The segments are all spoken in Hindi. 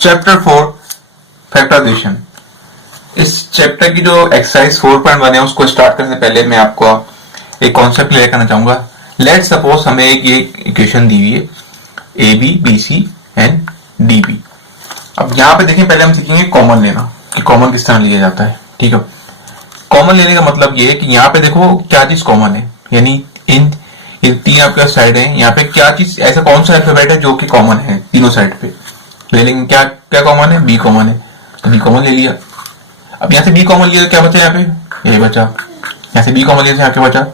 Chapter 4 factorisation. इस चैप्टर की जो एक्सरसाइज 4.1 है उसको स्टार्ट करने से पहले मैं आपको एक कॉन्सेप्ट क्लियर करना चाहूंगा। लेट सपोज हमें एक ये इक्वेशन दी हुई है A B B C and D B. अब यहाँ पे देखिए पहले हम सीखेंगे कॉमन लेना कि कॉमन किस तरह लिया जाता है। ठीक है, कॉमन लेने का मतलब ये है कि यहाँ पे देखो क्या चीज कॉमन है, यानी इन तीन आपके साइड है, यहाँ पे क्या चीज ऐसा कौन सा अल्फाबेट है जो कि कॉमन है तीनों साइड पे। ले लेंगे क्या क्या कॉमन है, बी कॉमन है तो बी कॉमन ले लिया। अब यहाँ से बी कॉमन लिया तो क्या बचा, यहाँ पे ए बचा। यहाँ से बी कॉमन लिया तो यहाँ क्या बचा,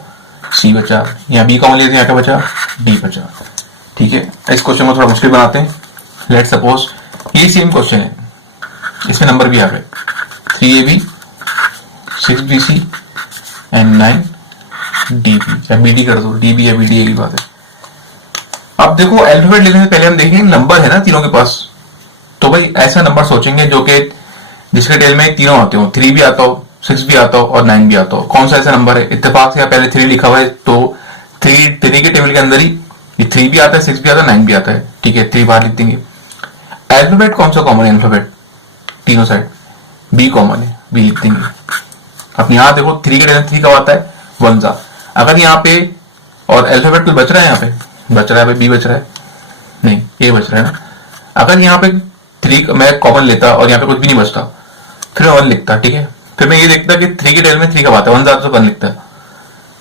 सी बचा। यहाँ बी कॉमन लिया तो यहाँ क्या बचा, डी बचा। ठीक है, इस क्वेश्चन को थोड़ा मुश्किल बनाते हैं। लेट सपोज ये सेम क्वेश्चन है, इसमें नंबर भी आ गए 3ab 6bc एंड 9db या bd कर दो, db या bd एक ही बात है। अब देखो अल्फाबेट लेने से पहले हम देखेंगे नंबर है ना तीनों के पास, तो भाई ऐसा नंबर सोचेंगे जो कि जिसके टेल में तीनों आते हो, 3 भी आता हो, 6 भी आता हो और 9 भी आता हो। कौन सा ऐसा नंबर है, इत्तेफाक से पहले 3 लिखा हुआ है तो 3 के टेबल के अंदर ही ये 3 भी आता है, 6 भी आता है, 9 भी आता है। ठीक है, 3 बाहर लिख देंगे। अल्फाबेट कौन सा कॉमन है, अल्फाबेट तीनों साइड बी कॉमन है, बी लिख देंगे। अब यहाँ देखो 3 के टेबल 3 कब आता है, 1 सा। अगर यहाँ पे और अल्फाबेट कुछ बच रहा है, यहाँ पे बच रहा है, बी बच रहा है, नहीं ए बच रहा है ना। अगर यहाँ पे 3 मैं कॉमन लेता और यहाँ पे कुछ भी नहीं बचता फिर मैं 1 लिखता। ठीक है, फिर मैं ये लिखता कि 3 के टेबल में 3 कब आता है, 1 ज्यादा तो 1 लिखता है।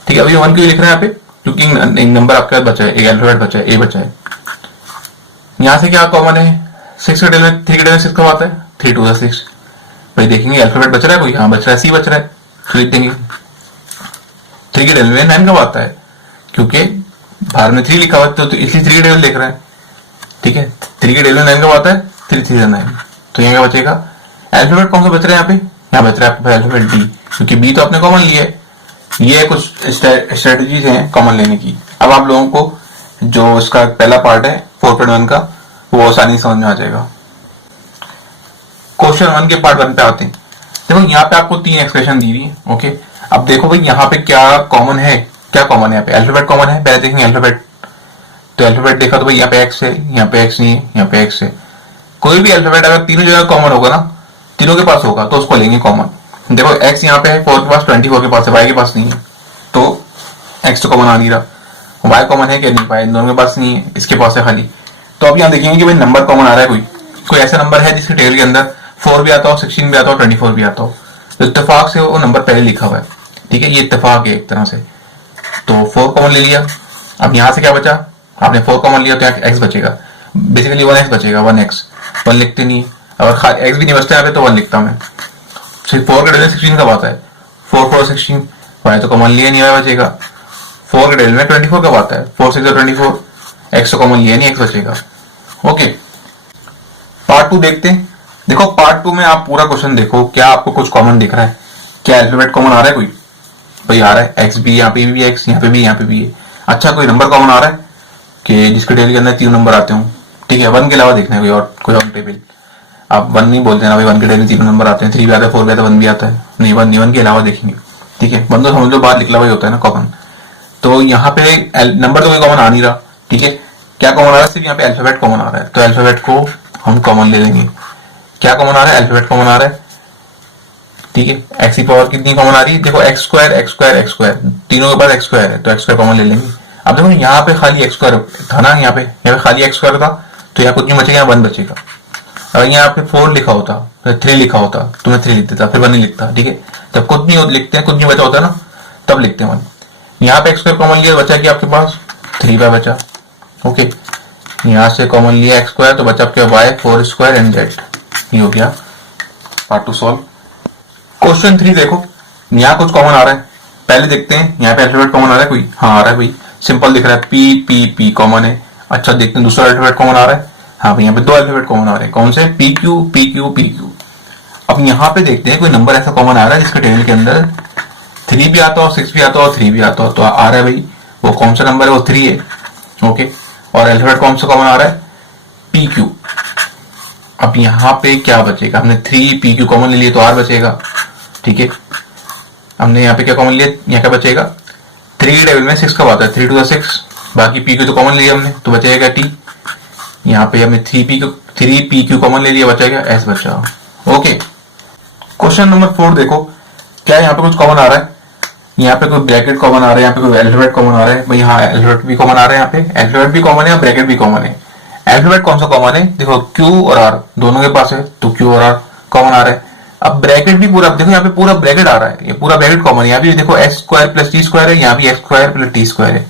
ठीक है, अभी 1 क्यों लिख रहे हैं यहाँ पे, क्योंकि नंबर आपके पास बचा है, एक अल्फाबेट बचा है, ए बचा है। यहाँ से क्या कॉमन है, 6 के टेबल में 3 के टेबल में 6 कब आता है, 3 2 6। भाई देखेंगे अल्फाबेट बच रहा है कोई, हाँ बच रहा है, सी बच रहा है, तो लिख देंगे। 3 के टेबल में 9 कब आता है, क्योंकि बाहर में 3 लिखा हुआ है तो इसलिए 3 के टेबल देख रहा है। ठीक है, 3 के टेबल में 9 कब आता है, 3 3 9, तो यहाँ क्या बचेगा, अल्फाबेट कौन सा बच रहा है, यहाँ पे बच रहा है आपके अल्फाबेट डी, क्योंकि बी तो आपने कॉमन लिया है। ये कुछ स्ट्रेटजीज हैं कॉमन लेने की। अब आप लोगों को जो इसका पहला पार्ट है 4.1 का वो आसानी समझ में आ जाएगा। क्वेश्चन 1 के पार्ट 1 पे आते हैं। देखो यहाँ पे आपको 3 एक्सप्रेशन दी हुई है। ओके, अब देखो भाई यहाँ पे क्या कॉमन है, क्या कॉमन है, यहाँ पे अल्फाबेट कॉमन है। पहले देखेंगे अल्फाबेट, तो अल्फाबेट देखा तो भाई यहाँ पे एक्स है, यहाँ पे एक्स नहीं है, यहाँ पे एक्स है। कोई भी अल्फाबेट अगर तीनों जगह कॉमन होगा ना, तीनों के पास होगा तो उसको लेंगे कॉमन। देखो एक्स यहाँ पे है 4 के पास, 24 के पास है, वाई के पास नहीं है, तो एक्स तो कॉमन आ नहीं रहा। वाई कॉमन है क्या, नहीं, वाई दोनों के पास नहीं है, इसके पास है खाली। तो अब यहाँ देखेंगे कि भाई नंबर कॉमन आ रहा है, कोई ऐसा नंबर है जिसके टेबल के अंदर 4 भी आता हो, 16 भी आता हो, 24 भी आता हो, तो इत्तेफाक से वो नंबर पहले लिखा हुआ है। ठीक है, ये इत्तेफाक है एक तरह से। तो 4 कॉमन ले लिया। अब यहाँ से क्या बचा, आपने 4 कॉमन लिया तो एक्स बचेगा, बेसिकली 1x बचेगा, 1 लिखते नहीं, अगर एक्स भी नहीं बचता यहाँ पे तो 1 लिखता मैं। 4 के टेबल 16 कब आता है, 4 4 16, वाई तो कॉमन लिया नहीं, वाई बचेगा। 4 के टेबल में 24 कब आता है, 4 6 24, एक्स तो कॉमन लिया नहीं, एक्स बचेगा। ओके, पार्ट 2 देखते हैं। देखो पार्ट 2 में आप पूरा क्वेश्चन देखो, क्या आपको कुछ कॉमन दिख रहा है, क्या अल्फाबेट कॉमन आ रहा है, कोई भाई आ रहा है, एक्स भी यहाँ पे भी एक्स, यहाँ पे भी, यहाँ पे भी है। अच्छा, कोई नंबर कॉमन आ रहा है कि जिसके टेबल के अंदर 3 नंबर आते हो। ठीक है, 1 के अलावा देखना है कोई और टेबल। आप 1 नहीं बोलते ना भाई, 1 के टेबल में 3 नंबर आते हैं, 3 भी आता है, 4 भी आता है, 1 भी आता है, नहीं 1 के अलावा देखेंगे। ठीक है, 1 तो समझ लो बाहर निकला हुआ होता है ना कॉमन, तो यहाँ पे नंबर तो कोई कॉमन आ नहीं रहा। ठीक है, क्या कॉमन आ रहा है, सिर्फ यहाँ पे अल्फाबेट कॉमन आ रहा है, तो अल्फाबेट को हम कॉमन ले लेंगे। क्या कॉमन आ रहा है, अल्फाबेट कॉमन आ रहा है। ठीक है, एक्स की पावर कितनी कॉमन आ रही है, देखो x square x square x square, तीनों के पास एक्स स्क्वायर है तो एक्स स्क्वायर कॉमन ले लेंगे। अब देखो यहाँ पे खाली एक्स स्क्वायर था ना, यहाँ पे खाली एक्स स्क्वायर था, तो यहाँ कुछ नहीं बचेगा, यहाँ 1 बचेगा। अगर यहाँ पे 4 लिखा होता, फिर 3 लिखा होता तो मैं 3 लिख देता, फिर 1 नहीं लिखता। ठीक है, जब कुछ नहीं लिखते हैं, कुछ नहीं बचा होता ना, तब लिखते हैं 1। यहाँ पे एक्स स्क्वायर कॉमन लिया, बचा कि आपके पास 3 बाय बचा। ओके, यहाँ से कॉमन लिया एक्स स्क्वायर तो बचा आपके वाई 4 स्क्वायर एंड जेड। ये हो गया पार्ट 2 सॉल्व। क्वेश्चन 3 देखो, यहाँ कुछ कॉमन आ रहा है, पहले देखते हैं यहाँ पे अल्फाबेट कॉमन आ रहा है कोई, हाँ आ रहा है भाई, सिंपल दिख रहा है, पी पी पी कॉमन है। अच्छा देखते हैं दूसरा अल्फाबेट कॉमन आ रहा है, हाँ भाई यहाँ पे 2 अल्फाबेट कॉमन आ रहे हैं, कौन से, P Q P Q P Q. अब यहाँ पे देखते हैं कोई नंबर ऐसा कॉमन आ रहा है जिसके टेबल के अंदर 3 भी आता हो, 6 भी आता हो, 3 भी आता हो, तो आ रहा है भाई, वो कौन सा नंबर है, वो 3 है। ओके, और अल्फाबेट कौन सा कॉमन आ रहा है, पी क्यू। अब यहाँ पे क्या बचेगा, हमने 3 पी क्यू कॉमन ले लिए तो आर बचेगा। ठीक है, हमने यहाँ पे क्या कॉमन लिया, यहाँ क्या बचेगा, 3 टेबल में 6 कब आता है, 3 2 6, बाकी पी क्यू तो कॉमन लिया हमने तो बचेगा टी। यहाँ पे हमने 3p कॉमन ले लिया, बचा क्या s बचा। ओके, क्वेश्चन नंबर 4 देखो, क्या यहाँ पे कुछ कॉमन आ रहा है, यहाँ पे कोई ब्रैकेट कॉमन आ रहा है, यहाँ पे कोई अल्फाबेट कॉमन आ रहा है। भाई हाँ, अल्फाबेट भी कॉमन आ रहा है, यहाँ पे अल्फाबेट भी कॉमन है, ब्रैकेट भी कॉमन है। अल्फाबेट कौन सा कॉमन है, देखो Q और R दोनों के पास है, तो Q और R कॉमन आ रहा है। अब ब्रैकेट भी पूरा देखो, यहाँ पे पूरा ब्रैकेट आ रहा है, ये पूरा ब्रैकेट कॉमन है। यहाँ भी देखो s square plus t square है, यहाँ भी s square plus t square है,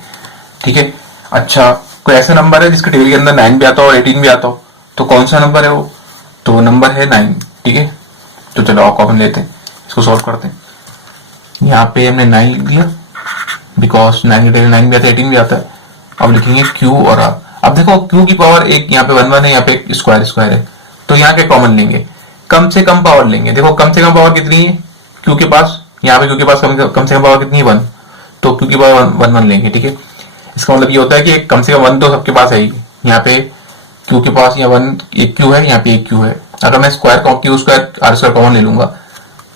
ठीक है। अच्छा, कोई ऐसा नंबर है जिसके टेबल के अंदर 9 भी आता हो और 18 भी आता हो, तो कौन सा नंबर है वो, तो नंबर है 9, ठीक है। तो चलो आप कॉमन लेते हैं, इसको सॉल्व करते हैं। यहाँ पे हमने 9 लिख दिया, बिकॉज 9 के टेबल 9 भी आता है, 18 भी आता है। अब लिखेंगे Q और R। अब देखो Q की पावर एक, यहाँ पे 1 1 है, यहाँ पे एक स्क्वायर स्क्वायर है, तो यहाँ के कॉमन लेंगे, कम से कम पावर लेंगे। देखो कम से कम पावर कितनी है Q के पास, यहाँ पे Q के पास कम से कम पावर कितनी है 1, तो Q की पावर 1 1 लेंगे, ठीक है। इसका मतलब ये होता है कि कम से कम 1 तो सबके पास है ही। यहाँ पे Q के पास यहाँ 1 एक Q है, यहाँ पे एक Q है। अगर मैं square Q square R square common ले लूंगा,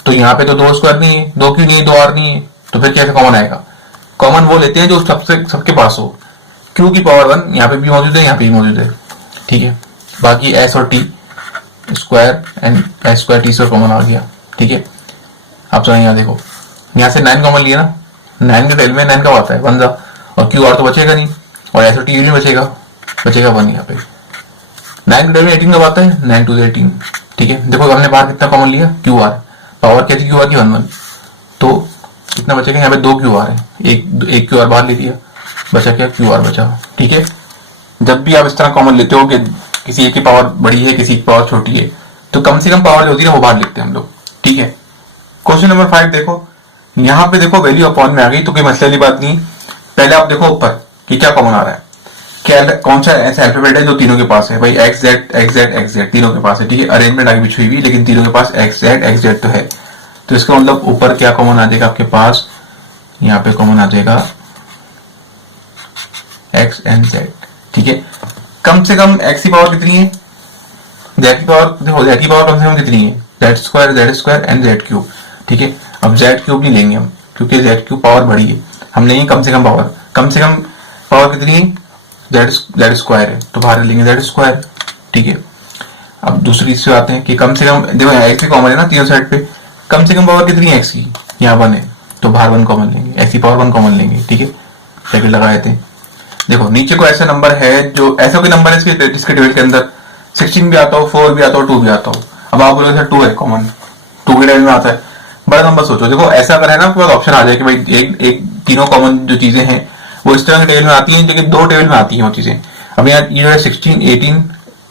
तो यहाँ पे तो 2 स्क्वायर नहीं है, 2 Q नहीं है, 2 R नहीं है, तो फिर कैसे कॉमन आएगा। कॉमन वो लेते हैं जो सबके पास हो। Q की पावर 1 यहाँ पे भी मौजूद है, यहाँ पे भी मौजूद है, ठीक है। बाकी S और T square and S square T square common आ गया, ठीक है। आप चलो यहाँ देखो, यहाँ से 9 कॉमन लिया ना, 9 के टेल में 9 का आता है 1 और Q R तो बचेगा नहीं, और S और T नहीं बचेगा 1 यहाँ पे। 9 के टेल में 18 का आता है, 9 2 18, ठीक है। देखो हमने बाहर कितना कॉमन लिया, Q R, पावर क्या थी Q R की 1 1, तो कितना बचेगा, यहाँ पे 2 Q R है, एक Q R बाहर ले लिया, बचा क्या Q R बचा, ठीक है। जब भी आप इस तरह कॉमन लेते हो कि किसी एक की पावर बड़ी है, किसी की पावर छोटी है, तो कम से कम पावर जो होती है वो बाहर लिखते हैं हम लोग, ठीक है। क्वेश्चन नंबर 5 देखो, यहाँ पे देखो वैल्यू अपॉन में आ गई, तो कोई मसले वाली बात नहीं। पहले आप देखो ऊपर कि क्या कॉमन आ रहा है, क्या कौन सा ऐसा अल्फाबेट है जो तीनों के पास है। भाई एक्स जेड तीनों के पास है, ठीक है। अरेंजमेंट आगे पीछे हुई, लेकिन तीनों के पास एक्स जेड तो है। तो इसका मतलब ऊपर क्या कॉमन आ जाएगा आपके पास, यहाँ पे कॉमन आ जाएगा एक्स एंड जेड, ठीक है। कम से कम एक्स की पावर कितनी है, जेड की पावर देखो, जेड की पावर कम से कम कितनी है, Z square and Z cube, ठीक है। अब जेड क्यूब नहीं लेंगे हम, क्योंकि जेड क्यूब पावर बड़ी है, हम लेंगे कम से कम पावर कितनी है, जेड स्क्वायर है, तो बाहर लेंगे जेड स्क्वायर, ठीक है। अब दूसरी चीज आते हैं कि कम से कम देखो एक्स भी कॉमन है ना तीनों साइड पे, कम से कम पावर कितनी है एक्स की, यहाँ 1 है, तो बाहर 1 कॉमन लेंगे, एक्स की पावर 1 कॉमन लेंगे, ठीक है। ब्रैकेट लगा देते हैं। देखो नीचे को ऐसा नंबर है, जो ऐसा कोई नंबर है जिसके टेबल के अंदर 16 भी आता हो, 4 भी आता हो, 2 भी आता हो। अब आप बोलोगे सर 2 है कॉमन, 2 के टेबल में आता है, बड़ा नंबर सोचो। देखो ऐसा अगर है ना, आपके पास ऑप्शन आ जाए कि भाई एक तीनों कॉमन जो चीजें हैं वो इस तरह के टेबल में आती हैं, लेकिन 2 टेबल में आती हैं वो चीजें। अब यहाँ ये जो है 16, 18,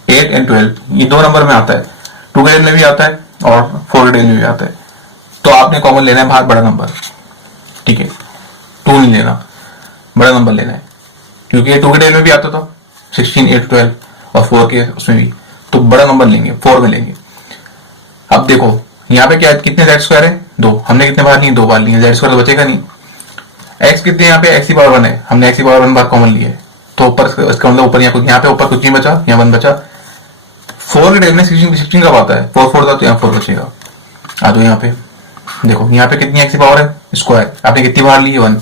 8 एंड 12, ये 2 नंबर में आता है, 2 के टेबल में भी आता है और 4 के टेबल में भी आता है। तो आपने कॉमन लेना है बाहर बड़ा नंबर, ठीक है। 2 नहीं लेना, बड़ा नंबर लेना है, क्योंकि 2 के टेबल में भी आता था 16, 8, 12 और 4 के उसमें भी, तो बड़ा नंबर लेंगे, 4 में लेंगे। अब देखो यहाँ पे क्या कितने जेड स्क्वायर है, 2, हमने कितने बार लिए, 2 बार लिए, जेड स्क्वायर तो बचेगा नहीं। एक्स कितने यहाँ पे, एक्स की पावर 1 है, हमने एक्स की पावर 1 बार कॉमन लिए, तो ऊपर इसका मतलब ऊपर यहाँ पे ऊपर कुछ नहीं बचा, यहाँ 1 बचा। 4 के टेबल में 16 कब आता है, 4 था, तो यहाँ 4 बचेगा। आ जाओ यहाँ पे देखो, यहाँ पे कितनी एक्स की पावर है, स्क्वायर, आपने कितनी बार ली है 1,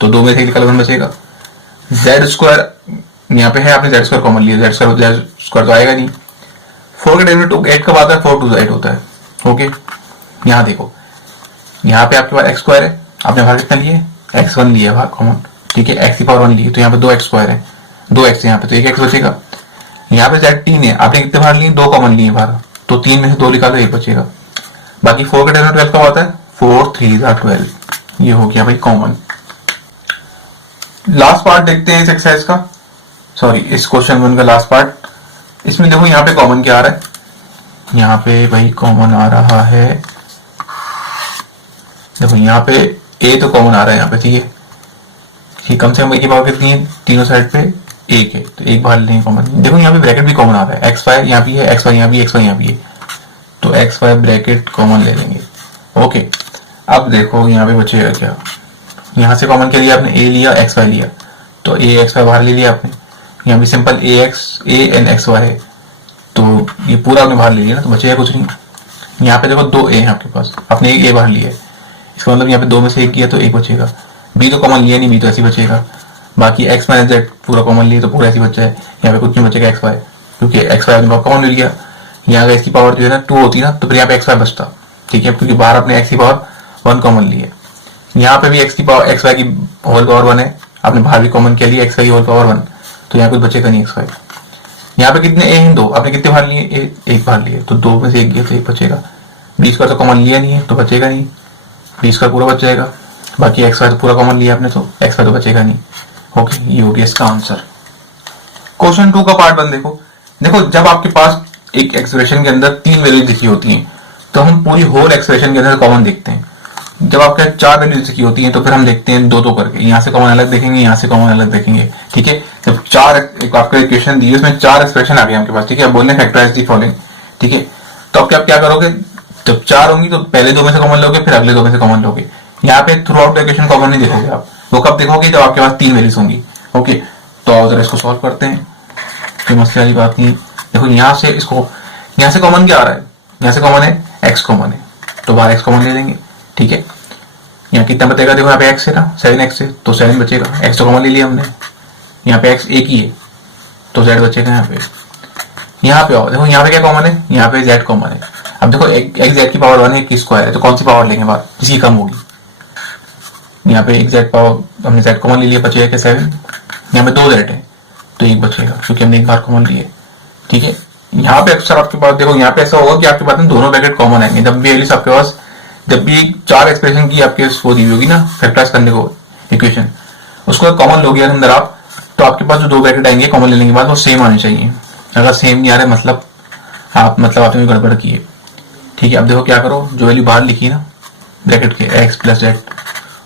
तो 2 में से निकल 1 बचेगा। जेड स्क्वायर यहाँ पे है, आपने जेड स्क्वायर कॉमन लिया, जेड स्क्वायर तो आएगा नहीं। 4 के टेबल में 8 कब आता है, 4 2 8 होता है, ओके। यहाँ देखो यहाँ पे आपके पास एक्स स्क्वायर है, आपने बाहर कितना लिए, x1 लिया बाहर कॉमन, ठीक है। एक्स की पावर 1 ली, तो यहाँ पे 2x स्क्वायर है, 2x यहाँ पे, तो 1x बचेगा। यहाँ पे जेड 3 है, आपने कितने बाहर लिए, 2 कॉमन लिए बाहर, तो 3 में से 2 निकालो, 1 बचेगा। बाकी 4 के टेबल में 12 कब आता है, 4 3 12, ये हो गया भाई कॉमन। लास्ट पार्ट देखते हैं इस एक्सरसाइज का, सॉरी इस क्वेश्चन 1 का लास्ट पार्ट। इसमें देखो यहाँ पे कॉमन क्या आ रहा है, यहाँ पे भाई कॉमन आ रहा है, देखो यहाँ पे a तो कॉमन आ रहा है यहाँ पे, ठीक है। कि कम से कम a की पावर कितनी है, तीनों साइड पे 1 है, तो 1 बाहर लेंगे कॉमन। देखो यहाँ पे ब्रैकेट भी कॉमन आ रहा है, x5 यहाँ भी है, x5 यहाँ भी, x5 यहाँ भी है, तो x5 ब्रैकेट कॉमन ले लेंगे, ओके। अब देखो यहाँ पे बचेगा क्या, यहाँ से कॉमन क्या लिया आपने, a लिया, x5 लिया, तो a x5 बाहर ले लिया आपने। यहाँ भी सिंपल a एंड xy है, तो ये पूरा आपने बाहर ले लिया ना, तो बचेगा कुछ नहीं। यहाँ पे देखो 2 a है आपके पास, आपने एक a बाहर लिया है, इसका मतलब यहाँ पे 2 में से 1 किया तो 1 बचेगा। b तो कॉमन लिया नहीं, b तो ऐसे बचेगा। बाकी x माइनस जेड पूरा कॉमन लिए तो पूरा ऐसी बच्चा है, यहाँ पे कुछ नहीं बचेगा एक्स वाई, क्योंकि एक्स वाई आपने कॉमन ले लिया। यहाँ का इसकी पावर जो है ना 2 होती है ना, तो फिर यहाँ पे एक्स वाई बचता, ठीक है, क्योंकि बाहर अपने एक्स की पावर 1 कॉमन ली है। यहाँ पे भी एक्स की पावर एक्स वाई की होल पावर 1 है, आपने बाहर भी कॉमन किया लिया एक्स वाई की होल पावर 1, तो यहाँ कुछ बचेगा नहीं एक्स वाई। यहाँ पे कितने ए हैं 2, आपने कितने बाहर लिए एक बाहर लिए, तो 2 में से 1 गया तो 1 बचेगा। बी स्क्वायर तो कॉमन लिया नहीं है तो बचेगा नहीं, बी स्क्वायर पूरा बच जाएगा। बाकी एक्स वाई तो पूरा कॉमन लिया आपने तो एक्स वाई तो बचेगा नहीं। ओके, ये हो गया इसका आंसर। क्वेश्चन 2 का पार्ट 1 देखो। देखो जब आपके पास एक एक्सप्रेशन के अंदर 3 वैल्यूज लिखी होती हैं तो हम पूरी होल एक्सप्रेशन के अंदर कॉमन देखते हैं। जब आपके 4 वैल्यूज लिखी होती हैं तो फिर हम देखते हैं 2-2 करके, यहाँ से कॉमन अलग देखेंगे, यहाँ से कॉमन अलग देखेंगे, ठीक है। जब 4 एक आपको इक्वेशन दी है उसमें 4 एक्सप्रेशन आ गए आपके पास, ठीक है, अब बोलने फैक्टराइज दी फॉलोइंग, ठीक है। तो अब क्या करोगे, जब 4 होंगी तो पहले 2 में से कॉमन लोगे, फिर अगले 2 में से कॉमन लोगे। यहाँ पे थ्रू आउट इक्वेशन कॉमन नहीं देखोगे आप, वो कब देखोगे जब आपके पास 3 वैल्यूज होंगी। ओके, तो आओ जरा इसको सॉल्व करते हैं, कोई मसले वाली बात नहीं। देखो यहाँ से इसको, यहाँ से कॉमन क्या आ रहा है, यहाँ से कॉमन है एक्स कॉमन है, तो बाहर एक्स कॉमन ले लेंगे, ठीक है। यहाँ कितना बचेगा, देखो यहाँ पे एक्स है ना, 7x है तो 7 बचेगा, एक्स तो कॉमन ले लिया हमने। यहाँ पे एक्स एक ही है तो z बचेगा यहाँ पे। यहाँ पे आओ, देखो यहाँ पे क्या कॉमन है, यहाँ पे z कॉमन है। अब देखो एक्स जेड की पावर 1 है, की स्क्वायर है, तो कौन सी पावर लेंगे बाहर, किसी कम होगी। यहाँ पे एक जेड पावर हमने z कॉमन ले लिया, बचेगा क्या 7। यहाँ पे 2 z है तो 1 बचेगा क्योंकि हमने एक बार कॉमन लिए, ठीक है। यहाँ पे अक्सर आपके पास देखो, यहाँ पे ऐसा होगा कि आपके पास दोनों ब्रैकेट कॉमन आएंगे। जब भी वैल्यूज आपके पास, जब भी 4 एक्सप्रेशन की आपके वो दी होगी ना फैक्टराइज करने को इक्वेशन, उसको कॉमन लोगे अंदर आप, तो आपके पास जो 2 ब्रैकेट आएंगे कॉमन लेने के बाद वो सेम आने चाहिए। अगर सेम नहीं आ रहे मतलब आपने गड़बड़ की है, ठीक है। अब देखो क्या करो, जो वैल्यू बाहर लिखी ना ब्रैकेट के एक्स प्लस जेड,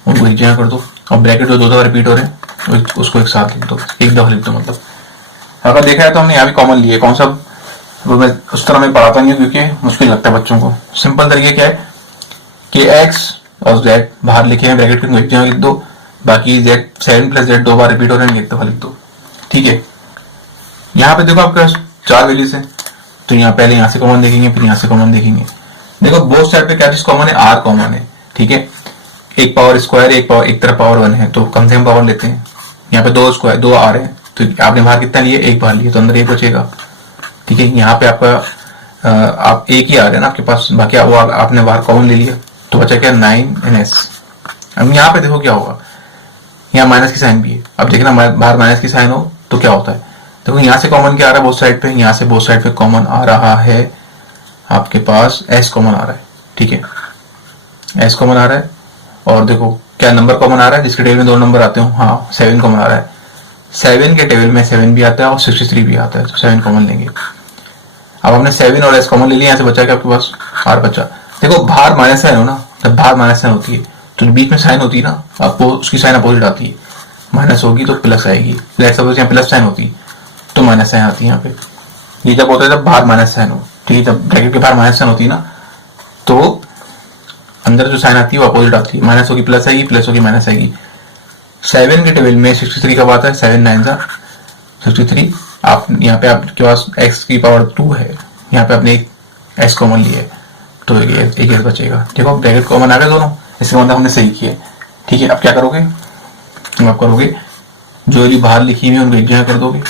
उनको एक जगह कर दो, और ब्रैकेट जो 2 दफा रिपीट हो रहे हैं उसको एक साथ लिख दो, एक दफा लिख दो। मतलब अगर देखा है तो हमने यहाँ भी कॉमन लिए, कौन सा, वो मैं उस तरह मैं पढ़ाता नहीं हूँ क्योंकि मुश्किल लगता है बच्चों को। सिंपल तरीके क्या है कि x और z बाहर लिखे हैं ब्रैकेट में, एक जगह लिख दो, बाकी z 7 प्लस z 2 बार रिपीट हो रहे हैं, एक दफा लिख दो, ठीक है। यहाँ पे देखो आपके पास 4 वैल्यूज है, तो यहाँ पहले यहाँ से कॉमन देखेंगे, फिर यहाँ से कॉमन देखेंगे। देखो बोथ साइड पे क्या चीज कॉमन है, r कॉमन है, ठीक है। एक पावर स्क्वायर, एक तरफ पावर 1 है, तो कम से कम पावर लेते हैं। यहाँ पे 2 स्क्वायर 2 आ रहे हैं, तो आपने बाहर कितना लिए, एक बार लिए, तो अंदर 1 बचेगा, ठीक है। यहाँ पे आपका आप एक ही आ रहे हैं ना आपके पास, बाकी वो आपने बाहर कॉमन ले लिया, तो बचा क्या 9ns। अब यहाँ पे देखो क्या होगा, यहाँ माइनस की साइन भी है। अब देखना बाहर माइनस की साइन हो तो क्या होता है, देखो यहाँ से कॉमन क्या आ रहा है बोथ साइड पे, यहाँ से बोथ साइड पे कॉमन आ रहा है आपके पास s कॉमन आ रहा है, ठीक है, s कॉमन आ रहा है। और देखो क्या नंबर कॉमन आ रहा है, जिसके टेबल में 2 नंबर आते हो, हाँ 7 कॉमन आ रहा है। 7 के टेबल में 7 भी आता है और 63 भी आता है, तो 7 कॉमन लेंगे। अब हमने 7 और s कॉमन ले लिया, यहाँ से बचा क्या आपके पास r बचा। देखो बाहर माइनस साइन हो ना, जब बाहर माइनस साइन होती है तो बीच में साइन होती है ना, आपको उसकी साइन अपोजिट आती है, माइनस होगी तो प्लस आएगी। सपोज यहाँ प्लस साइन होती तो माइनस साइन आती है यहाँ पे। ये जब होता है जब बाहर माइनस साइन हो, ठीक है, जब ब्रैकेट के बाहर माइनस साइन होती है ना, तो अंदर जो साइन आती है वो अपोजिट आती है, माइनस होगी प्लस आएगी, प्लस होगी माइनस आएगी। 7 के टेबल में 63 कब आता है, 7 9 63। आप यहाँ पे आपके पास x की पावर 2 है, यहाँ पे आपने एक s कॉमन लिया है, तो एक s बचेगा। देखो ब्रैकेट कॉमन आ गए दोनों, इससे मतलब हमने सही किया, ठीक है। अब क्या करोगे, आप करोगे जो वैल्यू बाहर लिखी हुई है उनको एक जगह कर दोगे,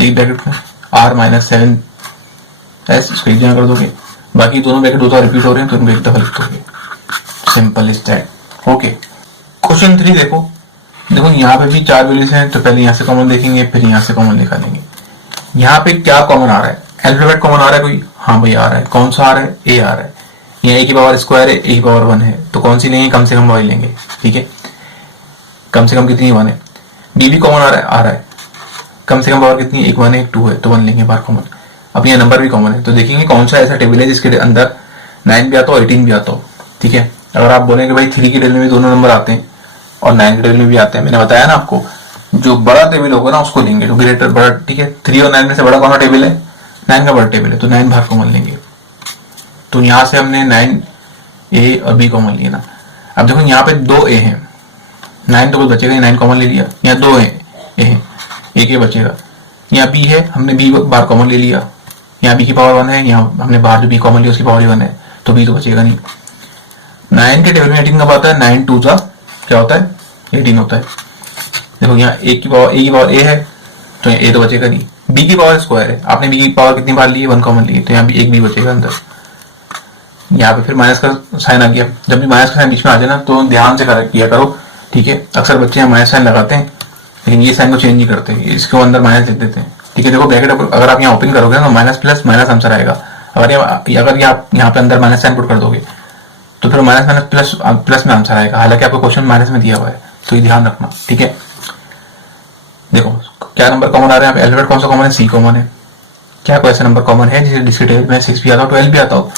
एक ब्रैकेट में r माइनस 7s उसको एक जगह कर दोगे, बाकी दोनों ब्रैकेट 2 दफा रिपीट हो रहे हैं तो उनको एक दफा लिख दोगे। Simple is that. Okay, question 3 देखो। देखो यहाँ पे भी 4 वैल्यूज हैं, तो पहले यहाँ से कॉमन देखेंगे, फिर यहाँ से कॉमन निकालेंगे। यहाँ पे क्या कॉमन आ रहा है, अल्फाबेट कॉमन आ रहा है कोई, हाँ भाई आ रहा है। कौन सा आ रहा है, ए आ रहा है। यहाँ ए की पावर स्क्वायर है, ए की पावर 1 है, तो कौन सी लेंगे, कम से कम वाली लेंगे, ठीक है। कम से कम कितनी 1 है। डी भी कॉमन आ रहा है, कम से कम पावर कितनी, एक 1 है, एक 2 है, तो 1 लेंगे बाहर कॉमन। अब यहाँ नंबर भी कॉमन है, तो देखेंगे कौन सा ऐसा टेबल है जिसके अंदर 9 भी आता हो 18 भी आता हो, ठीक है। अगर आप बोलेंगे भाई 3 के टेबल में भी दोनों नंबर आते हैं और 9 के टेबल में भी आते हैं, मैंने बताया ना आपको, जो बड़ा टेबल होगा ना उसको लेंगे, जो ग्रेटर बड़ा, ठीक है। 3 और 9 में से बड़ा कौन सा टेबल है, 9 का बड़ा टेबल है, तो 9 बाहर कॉमन लेंगे। तो यहाँ से हमने 9 ए और बी कॉमन लिया ना। अब देखो यहाँ पे 2 ए हैं, 9 तो कुछ बचेगा, 9 कॉमन ले लिया। यहाँ 2 है ए है, एक ए बचेगा। यहाँ बी है, हमने बी बार कॉमन ले लिया। यहाँ बी की पावर 1 है, यहाँ हमने बाहर जो बी कॉमन लिया उसकी पावर 1 है, तो बी तो बचेगा नहीं। 9 के टेबल में 18 कब आता है, 9 2 क्या होता है 18 होता है। देखो यहाँ ए की पावर ए है, तो यहाँ ए तो बचेगा नहीं। बी की पावर स्क्वायर है, आपने बी की पावर कितनी बार ली है, 1 कॉमन ली है, तो यहाँ भी एक बी बचेगा अंदर। यहाँ पे फिर माइनस का साइन आ गया। जब भी माइनस का साइन बीच में आ जाए ना तो ध्यान से किया करो, ठीक है। अक्सर बच्चे यहाँ माइनस साइन लगाते हैं लेकिन ये साइन को चेंज नहीं करते, इसको अंदर माइनस लिख देते हैं, ठीक है। देखो ब्रैकेट अगर आप यहाँ ओपन करोगे ना तो माइनस प्लस माइनस आंसर आएगा। अगर आप यहाँ पे अंदर माइनस साइन पुट कर दोगे तो फिर माइनस माइनस प्लस प्लस में आंसर आएगा, हालांकि आपको क्वेश्चन माइनस में दिया हुआ है, तो ये ध्यान रखना, ठीक है। देखो क्या नंबर कॉमन आ रहा है, अल्फाबेट कौन सा कॉमन है, सी कॉमन है। क्या कोई ऐसा नंबर कॉमन है जिसे डिस्क्रीट टेबल में 6 भी आता हो 12 भी आता हो,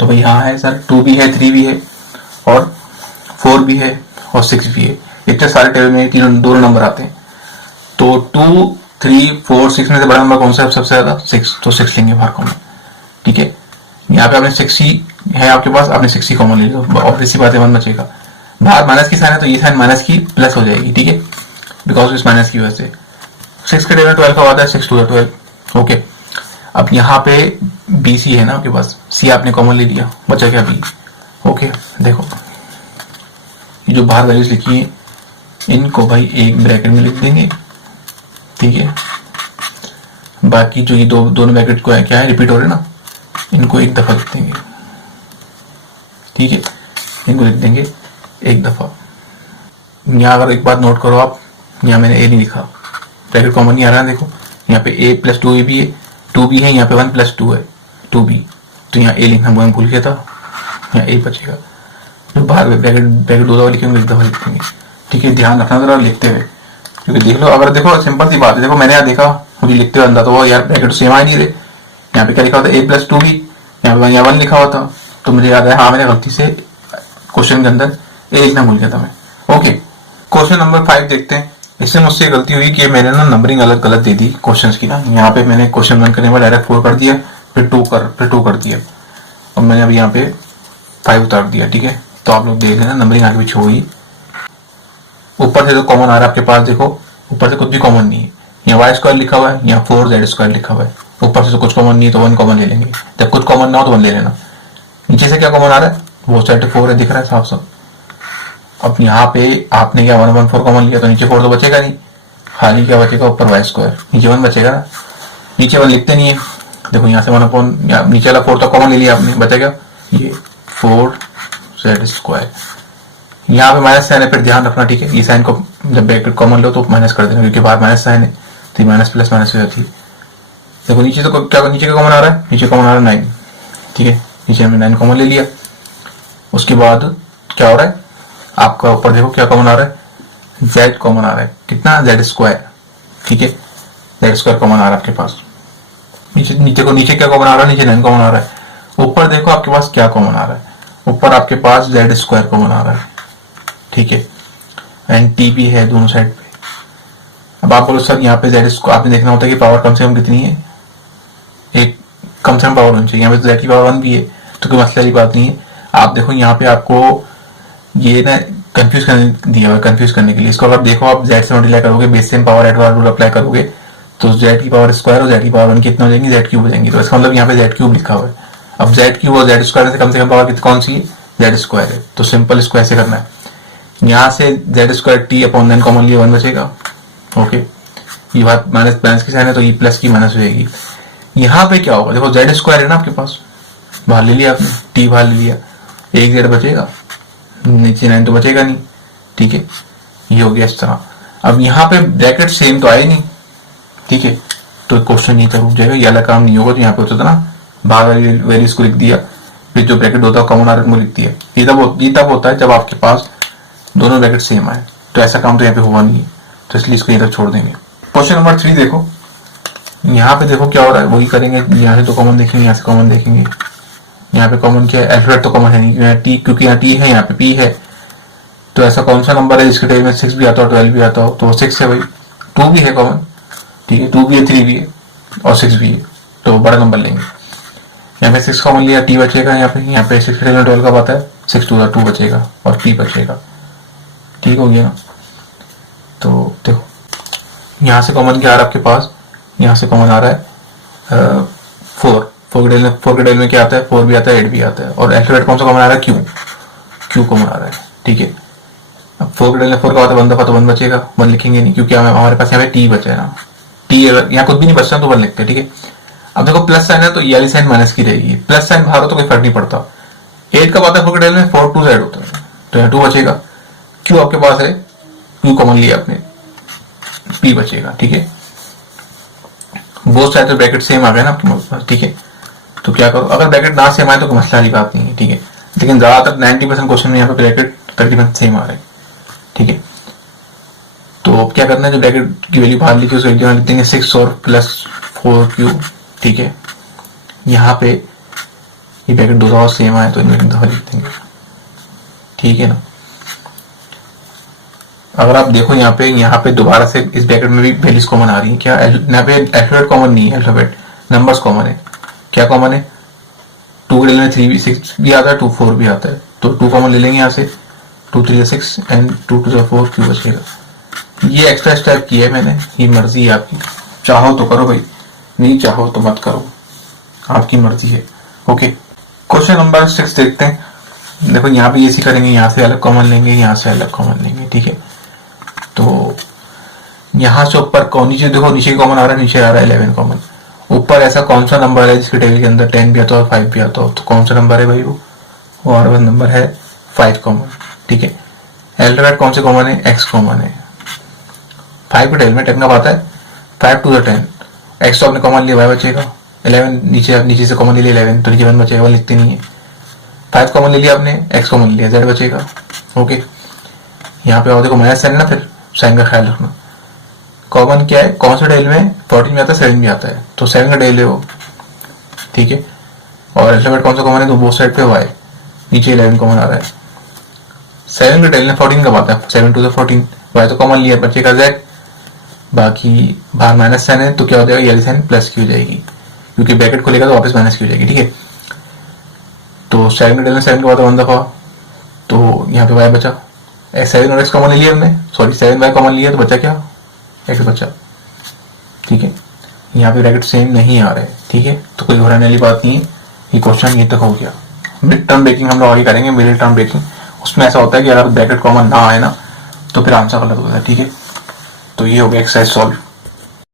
तो भाई हाँ है सर, 2 भी है, 3 भी है और 4 भी है और 6 भी है। इतने सारे टेबल में दोनों नंबर आते हैं, तो 2, 3, 4, 6 में से बड़ा नंबर कौन सा है सबसे ज्यादा, 6, तो 6 लेंगे बाहर कॉमन, ठीक है। यहाँ पे आपने 6 ही है आपके पास, आपने 6 ही कॉमन ले लो, ऑब्वियस सी बात है 1 बचेगा। बाहर माइनस की साइन है तो ये साइन माइनस की प्लस हो जाएगी, ठीक है, बिकॉज इस माइनस की वजह से। 6 के टेबल 12 का आता है, 6 2 12, ओके। अब यहाँ पे बी सी है ना आपके पास, सी आपने कॉमन ले लिया, बचा क्या बी, ओके। देखो ये जो बाहर वैल्यूज लिखी है इनको भाई एक ब्रैकेट में लिख देंगे, ठीक है। बाकी जो ये दोनों ब्रैकेट को है क्या है, रिपीट हो रहे ना, इनको एक दफा लिख देंगे, ठीक है। इनको लिख देंगे एक दफा। यहाँ अगर एक बात नोट करो आप, यहाँ मैंने ए नहीं लिखा, ब्रैकेट कॉमन नहीं आ रहा है, देखो यहाँ पे ए प्लस 2 ए भी है, 2 भी है, यहाँ पे 1 प्लस 2 है 2 बी, तो यहाँ ए लिखना मैं भूल गया था, यहाँ ए बचेगा। तो बाहर ब्रैकेट 2 दफा लिखेंगे, एक दफा लिख देंगे, ठीक है। ध्यान रखना जरा लिखते हुए, क्योंकि देख लो, अगर देखो सिंपल सी बात है, देखो मैंने यहाँ देखा, मुझे लिखते हुए अंदर तो वो यार ब्रैकेट सेम आ नहीं रहे, यहाँ पे क्या लिखा होता है, ए प्लस 2 भी, यहाँ पे यहाँ 1 लिखा हुआ था, तो मुझे याद है हाँ मैंने गलती से क्वेश्चन के अंदर ए लिखना भूल गया था मैं, ओके। क्वेश्चन नंबर 5 देखते हैं। इससे मुझसे गलती हुई कि मैंने ना नंबरिंग अलग गलत दे दी क्वेश्चंस की ना, यहाँ पे मैंने क्वेश्चन 1 करने में डायरेक्ट 4 कर दिया, फिर 2 कर दिया, और मैंने अभी यहाँ पे 5 उतार दिया, ठीक है। तो आप लोग देख लेना नंबरिंग आगे पीछे होगी। ऊपर से जो कॉमन आ रहा है आपके पास, देखो ऊपर से कुछ भी कॉमन नहीं है, यहाँ वाई स्क्वायर लिखा हुआ है, यहाँ 4z स्क्वायर लिखा हुआ है, ऊपर से तो कुछ कॉमन नहीं है तो 1 कॉमन ले लेंगे, जब कुछ कॉमन ना हो तो 1 ले लेना। नीचे से क्या कॉमन आ रहा है, वो साइड 4 है, दिख रहा है साफ साफ। अब यहाँ पे आपने क्या 1 1 4 कॉमन लिया, तो नीचे 4 तो बचेगा नहीं, खाली क्या बचेगा ऊपर वाई स्क्वायर, नीचे 1 बचेगा ना, नीचे 1 लिखते नहीं है। देखो यहाँ से 1 अपॉन नीचे वाला 4 तो कॉमन ले लिया आपने, बचेगा ये 4z स्क्वायर। यहाँ पे माइनस साइन है, फिर ध्यान रखना, ठीक है। ये साइन को जब ब्रैकेट कॉमन लो तो माइनस कर देना, क्योंकि बाहर माइनस साइन है तो माइनस प्लस माइनस हो जाती है। देखो नीचे तो क्या नीचे का कॉमन आ रहा है, नीचे कॉमन आ रहा है 9, ठीक है, नीचे हमने 9 कॉमन ले लिया। उसके बाद क्या हो रहा है आपका, ऊपर देखो क्या कॉमन आ रहा है, z कॉमन आ रहा है, कितना z स्क्वायर, ठीक है, z स्क्वायर कॉमन आ रहा है आपके पास। नीचे क्या कॉमन आ रहा है, नीचे 9 कॉमन आ रहा है। ऊपर देखो आपके पास क्या कॉमन आ रहा है, ऊपर आपके पास z स्क्वायर कॉमन आ रहा है, ठीक है, एंड t भी है दोनों साइड पे। अब आप बोलो सर यहाँ पे z स्क्वायर आपने देखना होता है कि पावर कम से कम कितनी है, एक कम से कम पावर होनी चाहिए, यहाँ पे तो z की पावर 1 भी है, तो कोई मसले वाली बात नहीं है। आप देखो यहाँ पे आपको ये ना कंफ्यूज करने दिया हुआ, कंफ्यूज करने के लिए। इसको अगर देखो आप z से मल्टीप्लाई करोगे, बेस सेम पावर एट वाला रूल अप्लाई करोगे, तो z की पावर स्क्वायर और z की पावर 1 कितने हो जाएंगे, z क्यूब हो जाएंगे। तो इसका मतलब यहाँ पे z क्यूब लिखा हुआ है। अब z क्यूब और z स्क्वायर से कम पावर कौन सी है, z स्क्वायर है, तो सिंपल इसको ऐसे करना है। यहाँ से z square t upon 9 common लिए 1 बचेगा, ओके। ये बात माइनस की साइन है तो ये प्लस की माइनस हो जाएगी। यहाँ पे क्या होगा, देखो z स्क्वायर है ना आपके पास, बाहर ले लिया आपने, t बाहर ले लिया, एक z बचेगा, नीचे 9 तो बचेगा नहीं, ठीक है, ये हो गया इस तरह। अब यहाँ पे ब्रैकेट सेम तो आए नहीं, ठीक है, तो क्वेश्चन नहीं था, रुक जाएगा, ये अलग काम नहीं होगा। तो यहाँ पे होता था ना, बाहर वाली वैल्यूज को लिख दिया, फिर जो ब्रैकेट होता है कॉमन आ रहा है वो लिख दिया। ये तब होता है जब आपके पास दोनों ब्रैकेट सेम आए, तो ऐसा काम तो यहाँ पे हुआ नहीं है, तो इसलिए इसको इधर छोड़ देंगे। क्वेश्चन नंबर 3 देखो, यहाँ पे देखो क्या हो रहा है, वही करेंगे। यहाँ से तो कॉमन देखेंगे, यहाँ से कॉमन देखेंगे। यहाँ पे कॉमन क्या है, अल्फाबेट तो कॉमन है नहीं, यहाँ टी, क्योंकि यहाँ टी है, यहाँ पे पी है। तो ऐसा कौन सा नंबर है जिसके टेबल में 6 भी आता हो 12 भी आता हो, तो 6 है भाई। 2 भी है कॉमन, ठीक है, 2 भी है, 3 भी है और 6 भी है, तो बड़ा नंबर लेंगे। यहाँ पे 6 कॉमन लिया, टी बचेगा, यहाँ पे 6 के टेबल में 12 का आता है, 6 2 2 बचेगा और पी बचेगा, ठीक हो गया ना। तो देखो यहाँ से कॉमन क्या आ रहा है आपके पास, यहाँ से कॉमन आ रहा है 4 के टेबल में क्या आता है, 4 भी आता है, 8 भी आता है, और अल्फाबेट कौन सा कॉमन आ रहा है, क्यू कॉमन आ रहा है, ठीक है। अब 4 डालने 4 का होता है 1 दफा, तो 1 बचेगा, 1 लिखेंगे नहीं क्योंकि हमारे पास यहाँ पे टी बचा है ना, टी अगर यहाँ कुछ भी नहीं बचता तो 1 लिखते हैं, ठीक है। अब देखो प्लस साइन है तो ये वाली साइन माइनस की रहेगी, प्लस साइन बाहर हो तो कोई फर्क नहीं पड़ता। 8 का आता है 4 के डालने 4 2 साइड होता है, तो यहाँ 2 बचेगा, क्यू आपके पास है, क्यू कॉमन लिया आपने, पी बचेगा, ठीक है। बोथ साइड तो ब्रैकेट सेम आ गया ना आपके पास, ठीक है। तो क्या करो, अगर ब्रैकेट ना सेम आए तो कोई मसला वाली बात नहीं है, ठीक है। लेकिन ज्यादातर 90% क्वेश्चन में यहाँ पे ब्रैकेट तकरीबन सेम आ रहा है, ठीक है। तो क्या करना है, जो ब्रैकेट की वैल्यू बाहर लिखी उस वैल्यू में लिख देंगे 6 और प्लस 4q, ठीक है। यहाँ पे ये ब्रैकेट दो दफा सेम आए तो इनमें एक दफा लिख देंगे, ठीक है ना। अगर आप देखो यहाँ पे दोबारा से इस ब्रैकेट में भी वैल्यूज कॉमन आ रही है, क्या यहाँ पे अल्फाबेट कॉमन नहीं है, अल्फाबेट नंबर्स कॉमन है। क्या कॉमन है, 2 के लिए 3 भी 6 भी आता है, 2 4 भी आता है, तो 2 कॉमन ले लेंगे यहाँ से, 2 3 6 एंड 2 2 4 क्यों बचेगा। ये एक्स्ट्रा स्टेप किया है मैंने, ये मर्जी है आपकी, चाहो तो करो भाई, नहीं चाहो तो मत करो, आपकी मर्जी है, ओके। क्वेश्चन नंबर 6 देखते हैं। देखो यहाँ पे ये सी करेंगे, यहाँ से अलग कॉमन लेंगे, यहाँ से अलग कॉमन लेंगे, ठीक है। तो यहाँ से ऊपर नीचे देखो, नीचे कॉमन आ रहा है, नीचे आ रहा है 11 कॉमन। ऊपर ऐसा कौन सा नंबर है जिसके टेबल के अंदर 10 भी आता हो और 5 भी आता हो, तो कौन सा नंबर है भाई, वो और नंबर है 5 कॉमन, ठीक है। अल्फाबेट कौन से कॉमन है, x कॉमन है, 5 के टेबल में 10 का आता है, 5 2 10, x तो आपने कॉमन लिया, y बचेगा 11, नीचे से कॉमन ले लिया 11, तो नीचे 1 बचेगा, 1 लिखते नहीं है। 5 कॉमन ले लिया आपने, x कॉमन लिया, z बचेगा, ओके। यहाँ पे आओ, देखो माइनस साइन ना, फिर साइन का ख्याल रखना। कॉमन क्या है, कौन सा डेल में 14 भी आता है, 7 भी आता है, तो 7 का डेल है वो, ठीक है। और अल्फाबेट कौन सा कॉमन है, तो बोथ साइड पे y, नीचे 11 कॉमन आ रहा है। 7 का डेल में 14 कब आता है, 7 2 14, y तो कॉमन लिया, बचेगा z, बाकी बाहर माइनस साइन है तो क्या हो जाएगा, ये साइन प्लस की हो जाएगी, क्योंकि ब्रैकेट खोलेगा तो वापस माइनस की हो जाएगी, ठीक है। तो 7 का डेल में 7 का आता है 1 दफा, तो यहाँ पे y बचा, 7 और x कॉमन ले लिया हमने, सॉरी 7y कॉमन लिया, तो बचा क्या, x बचा, ठीक है। यहाँ पे ब्रैकेट सेम नहीं आ रहे, ठीक है, तो कोई घबराने वाली बात नहीं है। ये क्वेश्चन ये तक हो गया। मिड टर्म ब्रेकिंग हम लोग आगे करेंगे, मिडिल टर्म ब्रेकिंग, उसमें ऐसा होता है कि अगर ब्रैकेट कॉमन ना आए ना तो फिर आंसर गलत होता है, ठीक है। तो ये हो गया एक्सरसाइज सॉल्व।